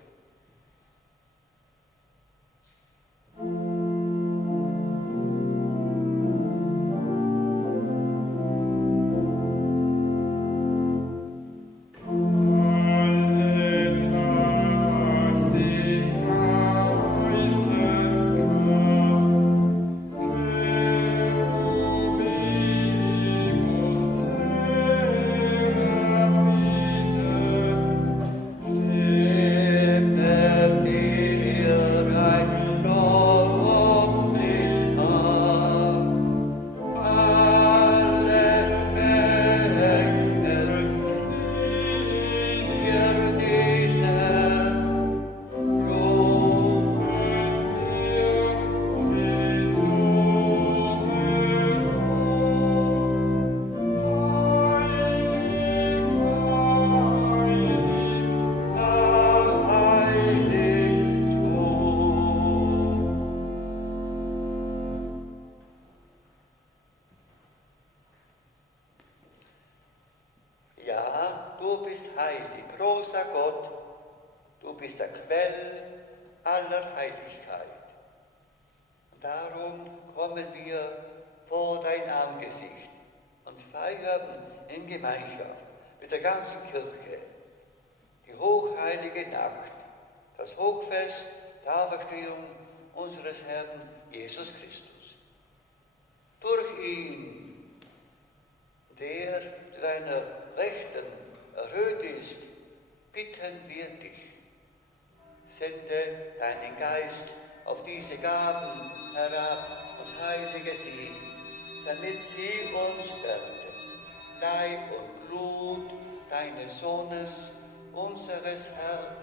Jesus Christus. Durch ihn, der zu deiner Rechten erhöht ist, bitten wir dich. Sende deinen Geist auf diese Gaben herab und heilige sie, damit sie uns werden, Leib und Blut deines Sohnes, unseres Herrn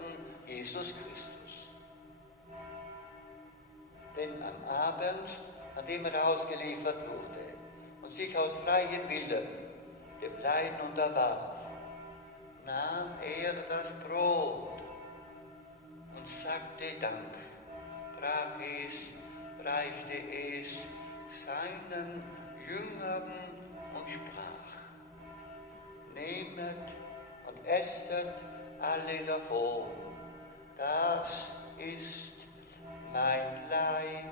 Jesus Christus. Denn am Abend, an dem er ausgeliefert wurde und sich aus freiem Willen dem Leiden unterwarf, nahm er das Brot und sagte Dank, brach es, reichte es seinen Jüngern und sprach: Nehmet und esset alle davon, das ist mein Leib,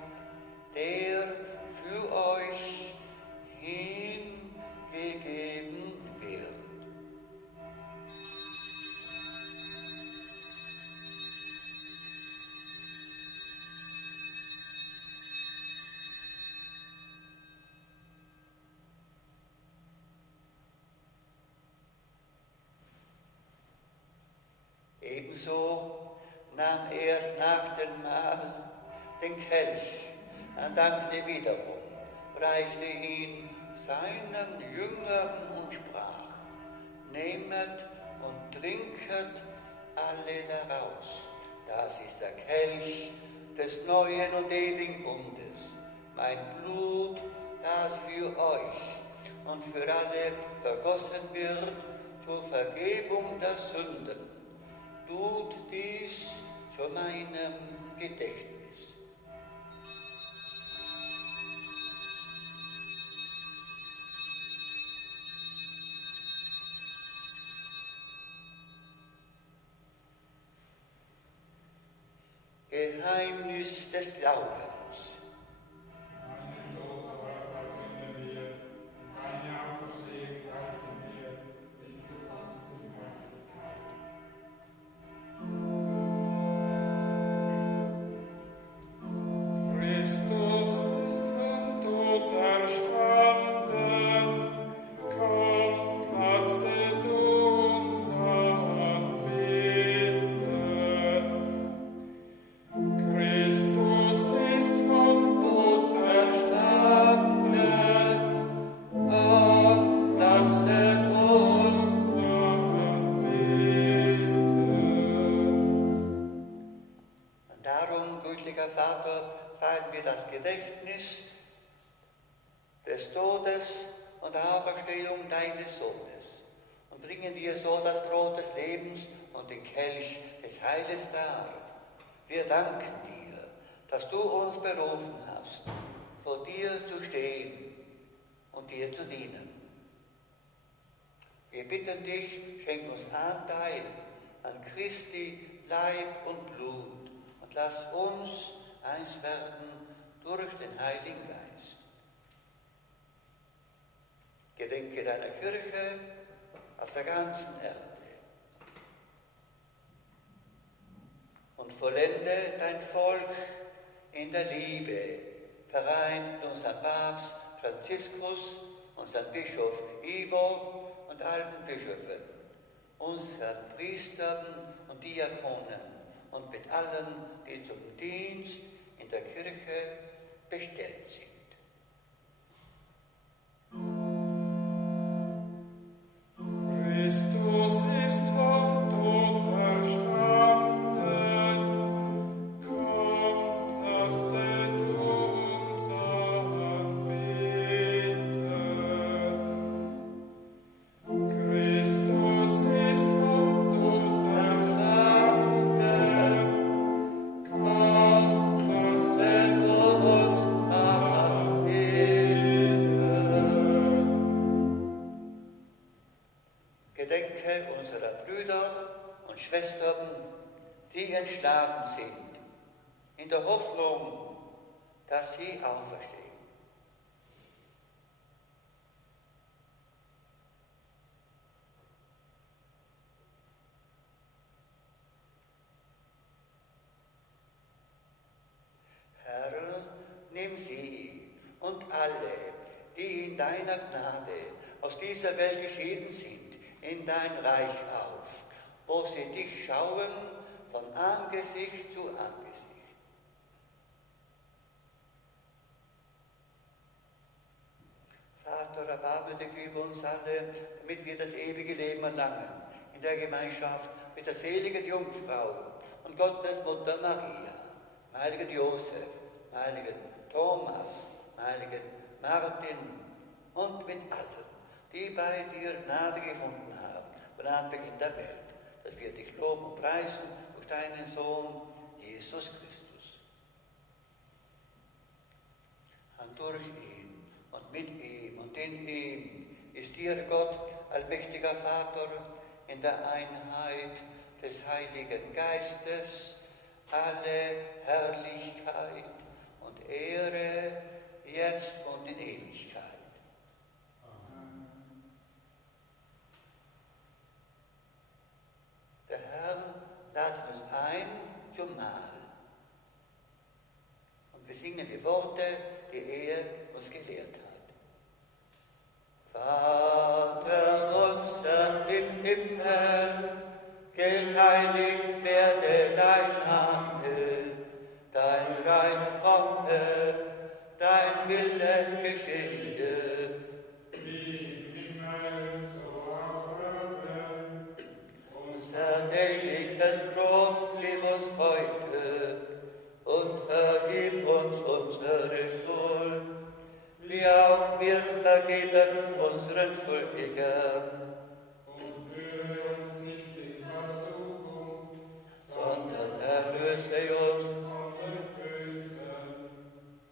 der für euch hingegeben wird. Ebenso nahm er nach dem Mahl den Kelch, dankte wiederum, reichte ihn seinen Jüngern und sprach: Nehmet und trinket alle daraus. Das ist der Kelch des neuen und ewigen Bundes, mein Blut, das für euch und für alle vergossen wird zur Vergebung der Sünden. Tut dies zu meinem Gedächtnis. Geheimnis des Glaubens. Deinen Tod aber verkünden wir, deine Auferstehung preisen wir, bis du kommst in Herrlichkeit. Christus ist vom Tod erstanden, kommt, lasset uns anbeten. Christus ist vom Tod erstanden, kommt, lasset uns anbeten. Und darum, gütiger Vater, feiern wir das Gedächtnis des Todes und der Auferstehung deines Sohnes und bringen dir so das Brot des Lebens und den Kelch des Heiles dar. Wir danken dir, dass du uns berufen hast, vor dir zu stehen und dir zu dienen. Wir bitten dich, schenk uns Anteil an Christi Leib und Blut und lass uns eins werden durch den Heiligen Geist. Gedenke deiner Kirche auf der ganzen Erde und vollende dein Volk in der Liebe, vereint mit unserem Papst Franziskus, unserem Bischof Ivo und allen Bischöfen, unseren Priestern und Diakonen und mit allen, die zum Dienst in der Kirche bestellt sind. Christus ist vom Tod erstanden, kommt, lasset uns anbeten. Christus ist vom Tod erstanden, kommt, lasset uns anbeten. Gedenke unserer Brüder und Schwestern, die entschlafen sind, in der Hoffnung, dass sie auferstehen. Herr, nimm sie und alle, die in deiner Gnade aus dieser Welt geschieden sind, in dein Reich auf, wo sie dich schauen von Angesicht zu Angesicht. Vater, erbarme dich über uns alle, damit wir das ewige Leben erlangen, in der Gemeinschaft mit der seligen Jungfrau und Gottes Mutter Maria, dem heiligen Josef, dem heiligen Thomas, dem heiligen Martin und mit allen, die bei dir Gnade gefunden haben, von Anbeginn der Welt, dass wir dich loben und preisen durch deinen Sohn, Jesus Christus. Und durch ihn und mit ihm und in ihm ist dir, Gott, allmächtiger Vater, in der Einheit des Heiligen Geistes, alle Herrlichkeit und Ehre, jetzt und in Ewigkeit. Der Herr ladet uns ein zum Mahl. Und wir singen die Worte, die er uns gelehrt hat. Vater unser im Himmel, geheiligt werde dein Name, dein Reich komme, dein Wille geschehe, Unser tägliches Brot gib uns heute und vergib uns unsere Schuld, wie auch wir vergeben unseren Schuldigern. Und führe uns nicht in Versuchung, Sondern erlöse uns. von dem Bösen.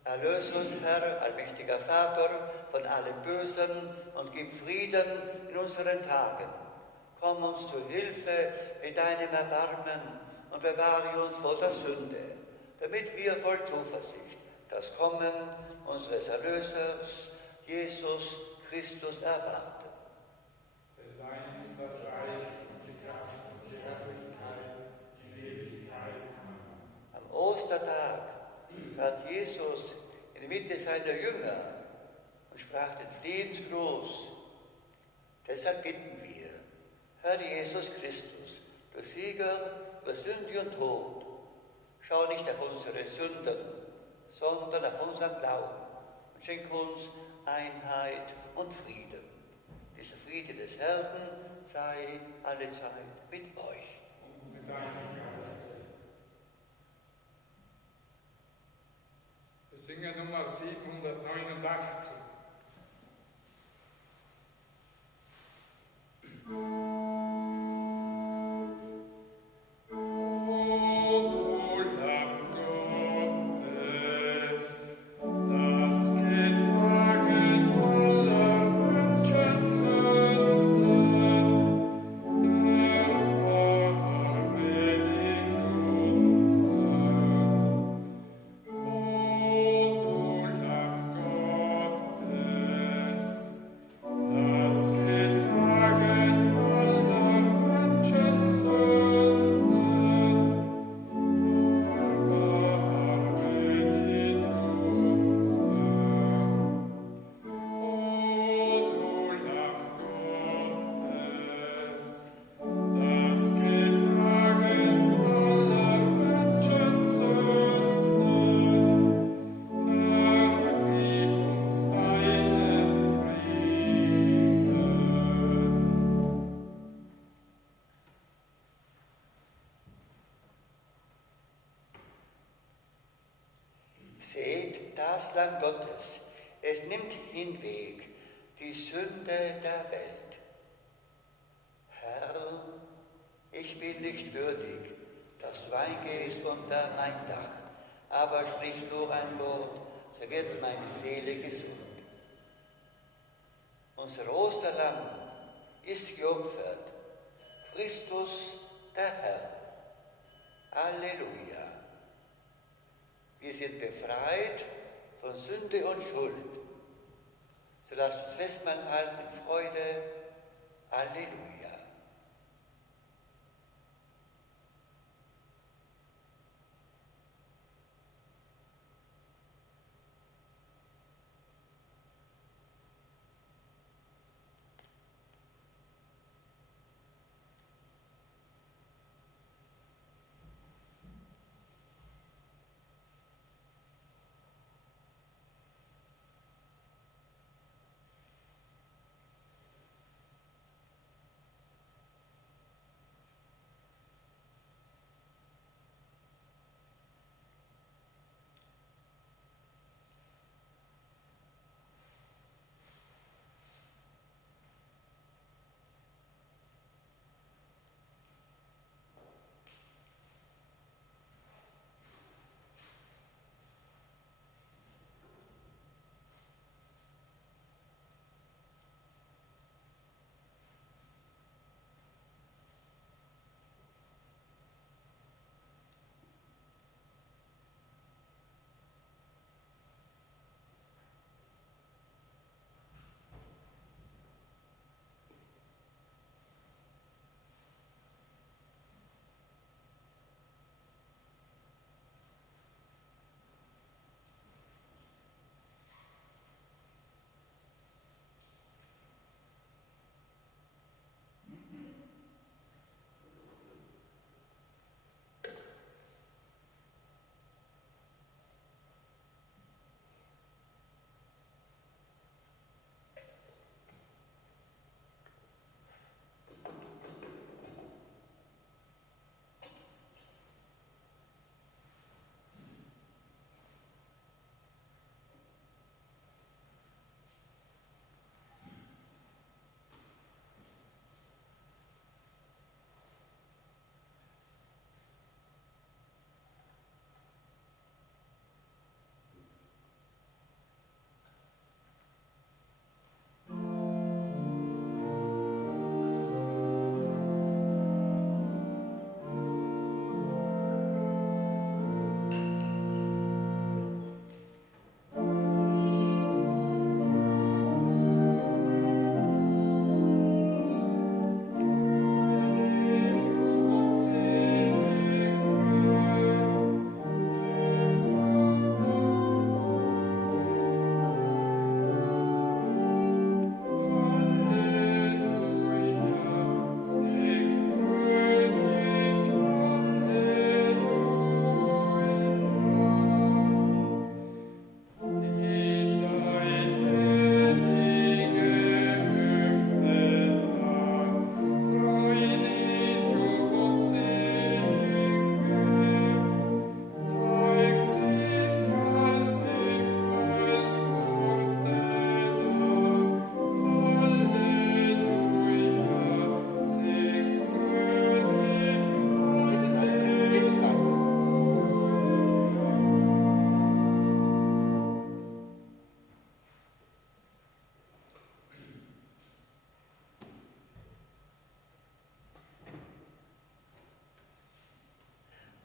Erlöse uns, Herr, allmächtiger Vater, von allem Bösen und gib Frieden in unseren Tagen. Komm uns zu Hilfe mit deinem Erbarmen und bewahre uns vor der Sünde, damit wir voll Zuversicht das Kommen unseres Erlösers, Jesus Christus, erwarten. Denn dein ist das Reich und die Kraft und die Herrlichkeit in Ewigkeit. Amen. Am Ostertag trat Jesus in die Mitte seiner Jünger und sprach den Friedensgruß. Deshalb bitten wir, Herr Jesus Christus, du Sieger über Sünde und Tod, schau nicht auf unsere Sünden, sondern auf unseren Glauben und schenk uns Einheit und Frieden. Dieser Friede des Herrn sei alle Zeit mit euch. Und mit deinem Geiste. Wir singen Nummer 789. Seht das Lamm Gottes, es nimmt hinweg die Sünde der Welt. Herr, ich bin nicht würdig, dass du eingehst unter mein Dach, aber sprich nur ein Wort, so wird meine Seele gesund. Unser Osterlamm ist geopfert, Christus der Herr. Halleluja. Wir sind befreit von Sünde und Schuld. So lasst uns Festmahl halten in Freude. Halleluja.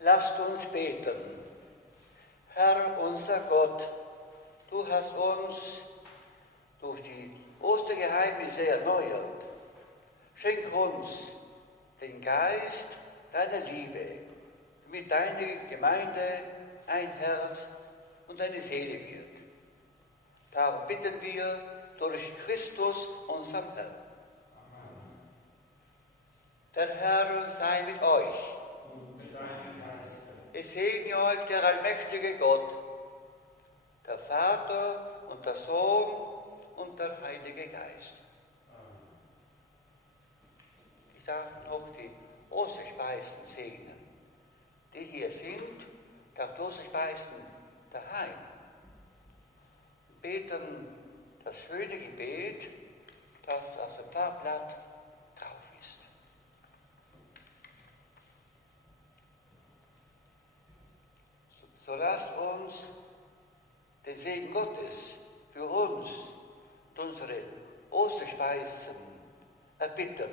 Lasst uns beten. Herr unser Gott, du hast uns durch die Ostergeheimnisse erneuert. Schenk uns den Geist deiner Liebe, damit deine Gemeinde ein Herz und eine Seele wird. Darum bitten wir durch Christus, unseren Herrn. Der Herr sei mit euch. Und mit deinem Geiste. Es segne euch der allmächtige Gott, der Vater und der Sohn und der Heilige Geist. Ich darf noch die Osterspeisen segnen. Die hier sind, darf die Osterspeisen daheim. Beten das schöne Gebet, das auf dem Pfarrblatt drauf ist. So lasst uns den Segen Gottes für uns und unsere Osterspeisen erbitten,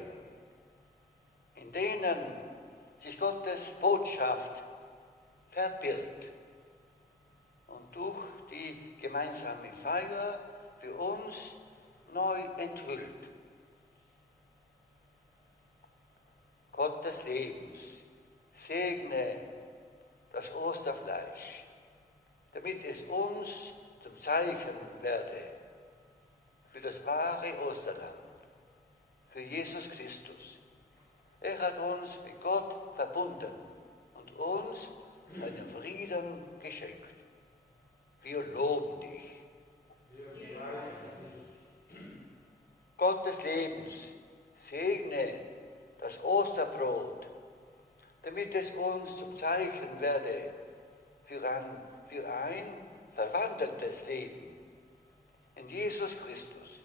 in denen sich Gottes Botschaft verbirgt und durch die gemeinsame Feier für uns neu enthüllt. Gott des Lebens, segne das Osterfleisch, damit es uns zum Zeichen werde für das wahre Osterland, für Jesus Christus. Er hat uns mit Gott verbunden und uns seinen Frieden geschenkt. Wir loben dich. Gott des Lebens, segne das Osterbrot, damit es uns zum Zeichen werde für ein verwandeltes Leben in Jesus Christus.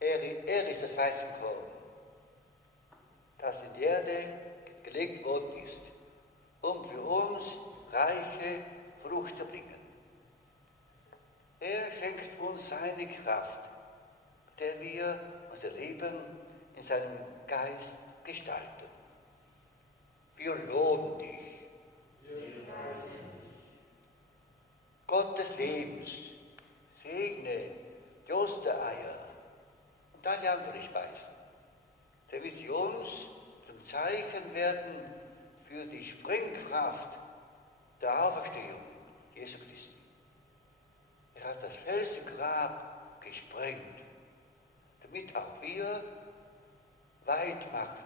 Er ist das Weizenkorn, das in die Erde gelegt worden ist, um für uns reiche Frucht zu bringen. Er schenkt uns seine Kraft, mit der wir unser Leben in seinem Geist gestalten. Wir loben dich. Gott des Lebens, segne die Ostereier und alle anderen Speisen, damit sie uns zum Zeichen werden für die Sprengkraft der Auferstehung Jesu Christi. Er hat das Felsengrab gesprengt, damit auch wir weit machen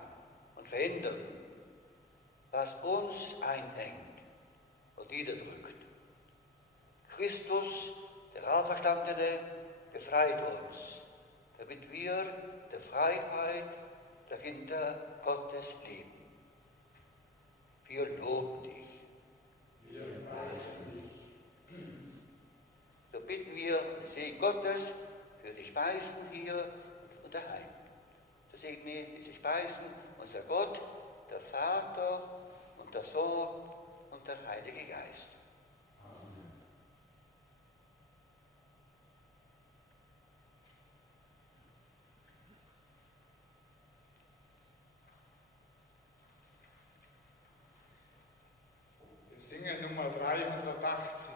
und verändern, was uns einengt und niederdrückt. Christus, der Auferstandene, befreit uns, damit wir der Freiheit der Kinder Gottes leben. Wir loben dich. So bitten wir den Segen Gottes für die Speisen hier und daheim. So segne diese Speisen unser Gott, der Vater und der Sohn und der Heilige Geist. Wir singen Nummer 380.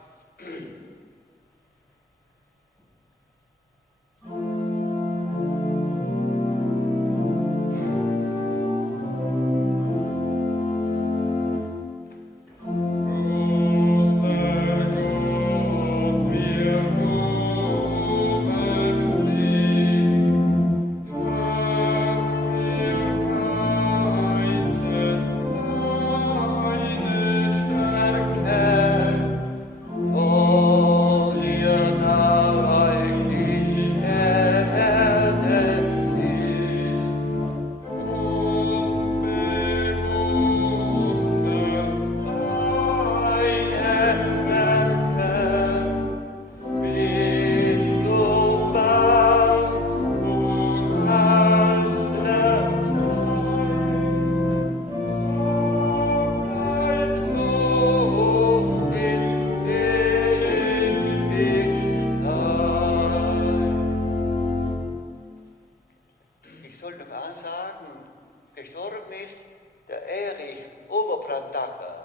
der Erich Oberbrandacher,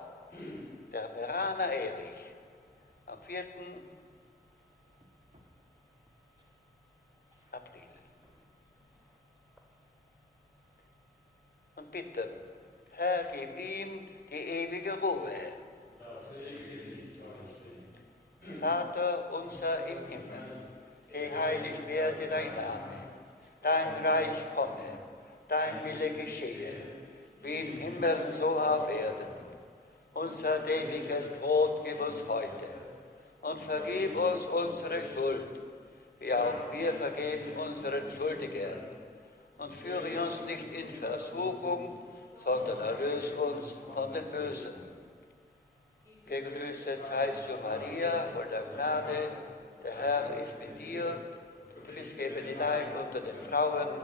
der Meraner Erich, am 4. April. Und bitten, Herr, gib ihm die ewige Ruhe. Vater unser im Himmel, geheiligt werde dein Name, dein Reich komme, dein Wille geschehe, wie im Himmel so auf Erden. Unser tägliches Brot gib uns heute und vergib uns unsere Schuld, wie auch wir vergeben unseren Schuldigern. Und führe uns nicht in Versuchung, sondern erlöse uns von dem Bösen. Gegrüßet seist du, Maria, voller Gnade, der Herr ist mit dir. Du bist gebenedeit unter den Frauen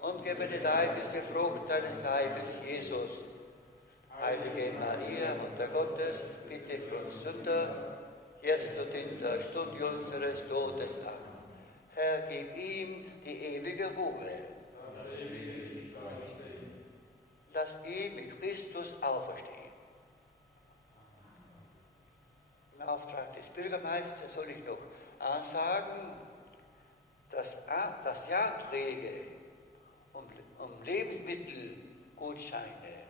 und gebenedeit ist die Frucht deines Leibes, Jesus. Heilige Maria, Mutter Gottes, bitte für uns Sünder, jetzt und in der Stunde unseres Todes. Amen. Herr, gib ihm die ewige Ruhe. Lass ihn mit Christus auferstehen. Im Auftrag des Bürgermeisters soll ich noch ansagen, dass Jagdwege um Lebensmittelgutscheine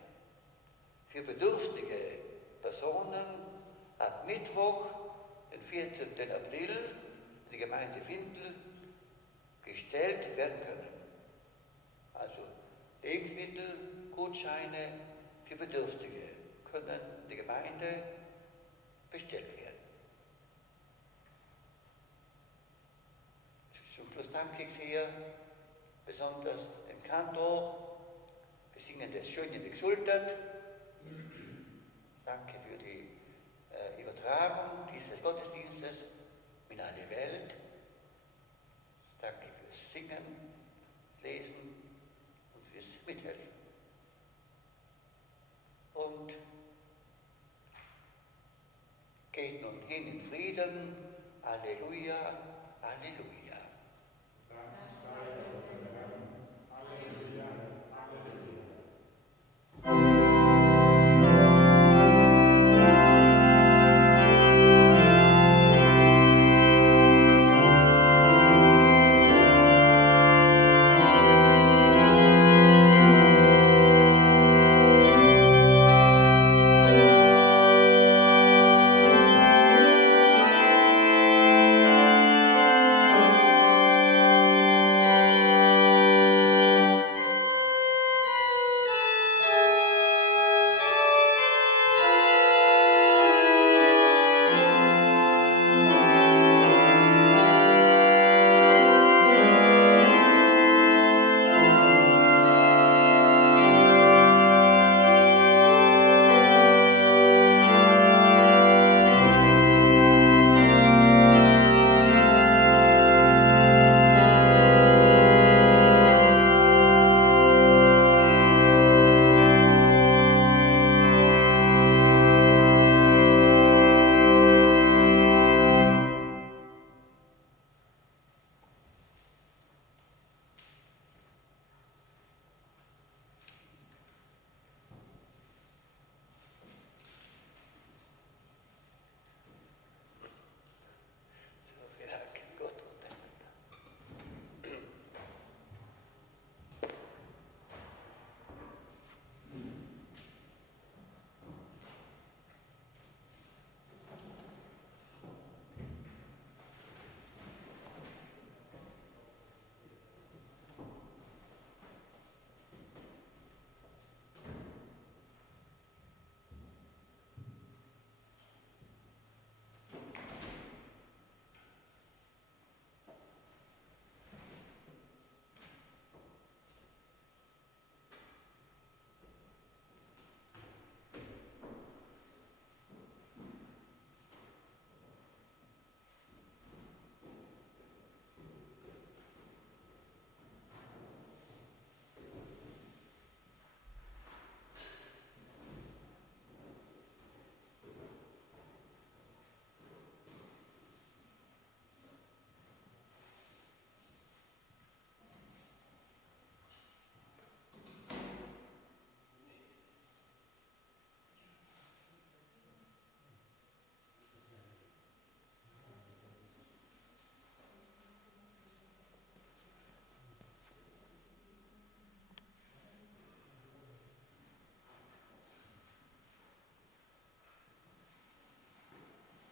für bedürftige Personen ab Mittwoch, den 14. April, in die Gemeinde Weitental gestellt werden können. Also Lebensmittelgutscheine für Bedürftige können in die Gemeinde bestellt werden. Zum Schluss danke ich sehr besonders dem Kantor. Wir singen das Schöne Exultat. Danke für die Übertragung dieses Gottesdienstes in alle Welt. Danke fürs Singen, Lesen und fürs Mithelfen. Und geht nun hin in Frieden. Halleluja, Halleluja.